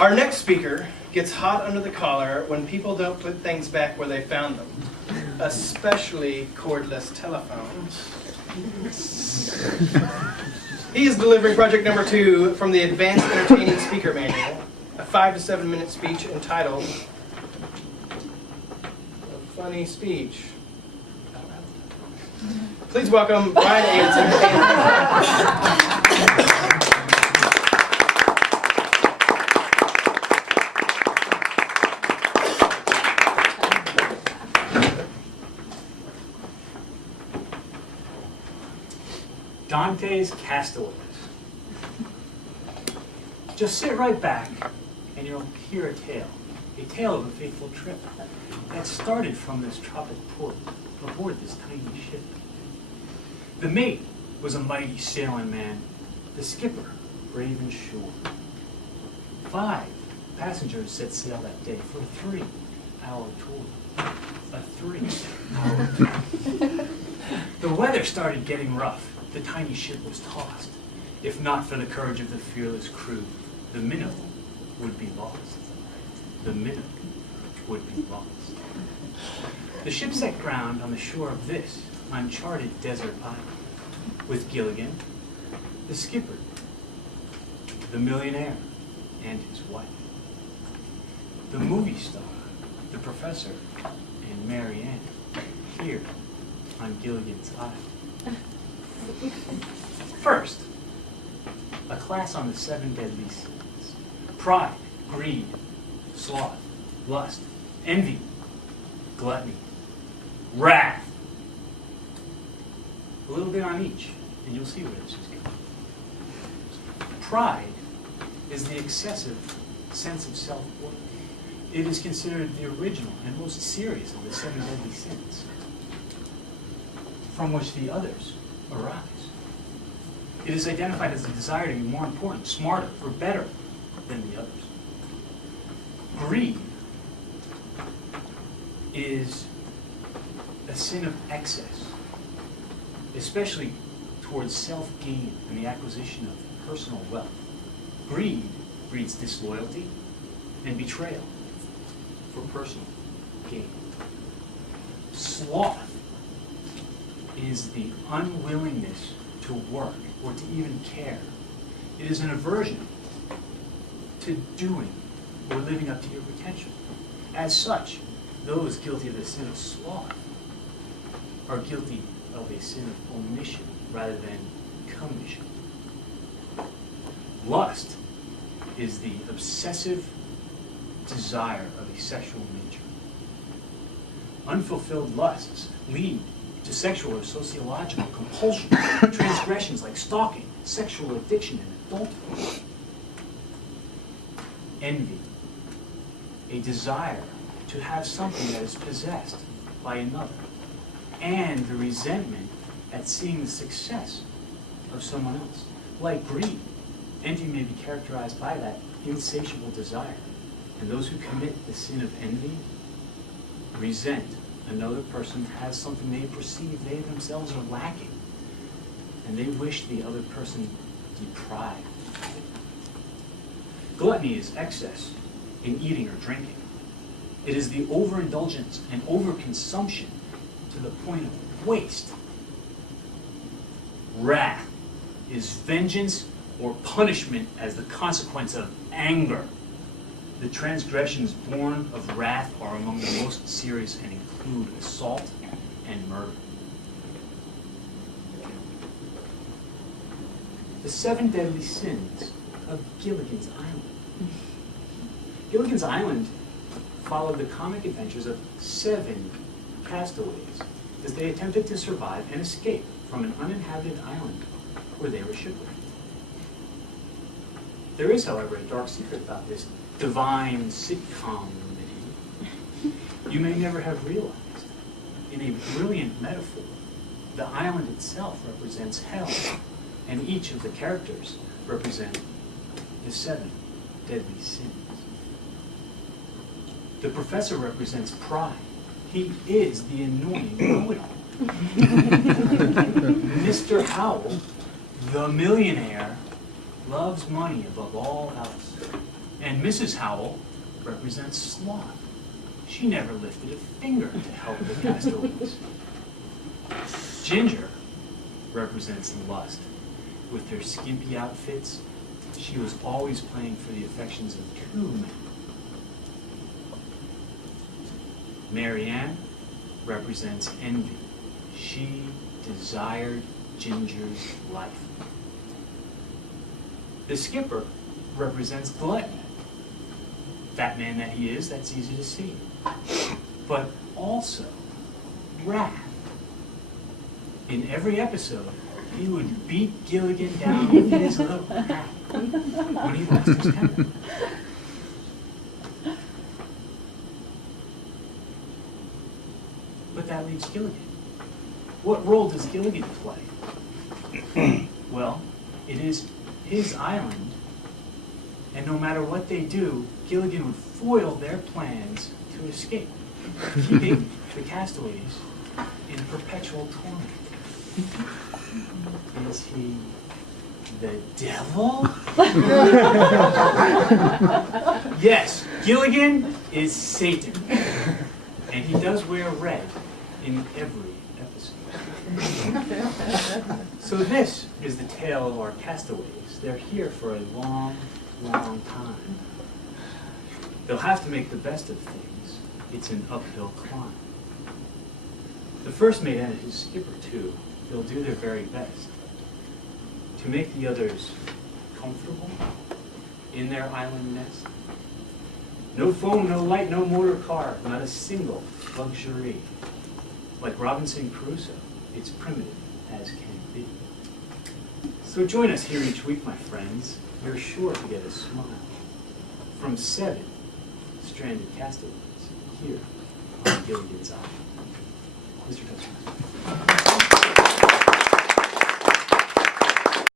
Our next speaker gets hot under the collar when people don't put things back where they found them, especially cordless telephones. He is delivering project number 2 from the Advanced Entertaining Speaker Manual, a 5 to 7 minute speech entitled A Funny Speech. Please welcome Brian Aronson. Dante's Castaways. Just sit right back and you'll hear a tale of a fateful trip that started from this tropic port aboard this tiny ship. The mate was a mighty sailing man, the skipper brave and sure. 5 passengers set sail that day for a 3-hour tour. A 3-hour tour. The weather started getting rough. The tiny ship was tossed. If not for the courage of the fearless crew, the minnow would be lost. The minnow would be lost. The ship set ground on the shore of this uncharted desert island, with Gilligan, the skipper, the millionaire, and his wife, the movie star, the professor, and Mary Ann, here on Gilligan's Island. First, a class on the 7 deadly sins: pride, greed, sloth, lust, envy, gluttony, wrath. A little bit on each, and you'll see where this is going. Pride is the excessive sense of self-worth. It is considered the original and most serious of the 7 deadly sins, from which the others arise. It is identified as the desire to be more important, smarter, or better than the others. Greed is a sin of excess, especially towards self-gain and the acquisition of personal wealth. Greed breeds disloyalty and betrayal for personal gain. Sloth is the unwillingness to work or to even care. It is an aversion to doing or living up to your potential. As such, those guilty of the sin of sloth are guilty of a sin of omission rather than commission. Lust is the obsessive desire of a sexual nature. Unfulfilled lusts lead to sexual or sociological compulsion, transgressions like stalking, sexual addiction, and adultery. Envy, a desire to have something that is possessed by another, and the resentment at seeing the success of someone else. Like greed, envy may be characterized by that insatiable desire, and those who commit the sin of envy resent another person has something they perceive they themselves are lacking, and they wish the other person deprived. Gluttony is excess in eating or drinking. It is the overindulgence and overconsumption to the point of waste. Wrath is vengeance or punishment as the consequence of anger. The transgressions born of wrath are among the most serious and include assault and murder. The 7 deadly sins of Gilligan's Island. Gilligan's Island followed the comic adventures of 7 castaways as they attempted to survive and escape from an uninhabited island where they were shipwrecked. There is, however, a dark secret about this divine sitcom remedy you may never have realized. In a brilliant metaphor, the island itself represents hell, and each of the characters represent the 7 deadly sins. The professor represents pride. He is the annoying know-it-all. Mr. Howell, the millionaire, loves money above all else. And And Mrs. Howell represents sloth. She never lifted a finger to help the castaways. Ginger represents lust. With her skimpy outfits, she was always playing for the affections of two men. Marianne represents envy. She desired Ginger's life. The skipper represents gluttony. Fat man that he is, that's easy to see. But also wrath. In every episode, he would beat Gilligan down with his little hat when he lost his temper. But that leaves Gilligan. What role does Gilligan play? Well, it is his island, and no matter what they do, Gilligan would foil their plans to escape, keeping the castaways in perpetual torment. Is he the devil? Yes, Gilligan is Satan, and he does wear red in every episode. So this is the tale of our castaways. They're here for a long, long time. They'll have to make the best of things. It's an uphill climb. The first mate and his skipper, too, they'll do their very best to make the others comfortable in their island nest. No phone, no light, no motor car, not a single luxury. Like Robinson Crusoe, it's primitive as can be. So join us here each week, my friends. You're sure to get a smile from 7 stranded castaways here on Gilligan's Island. Mr. Touchman.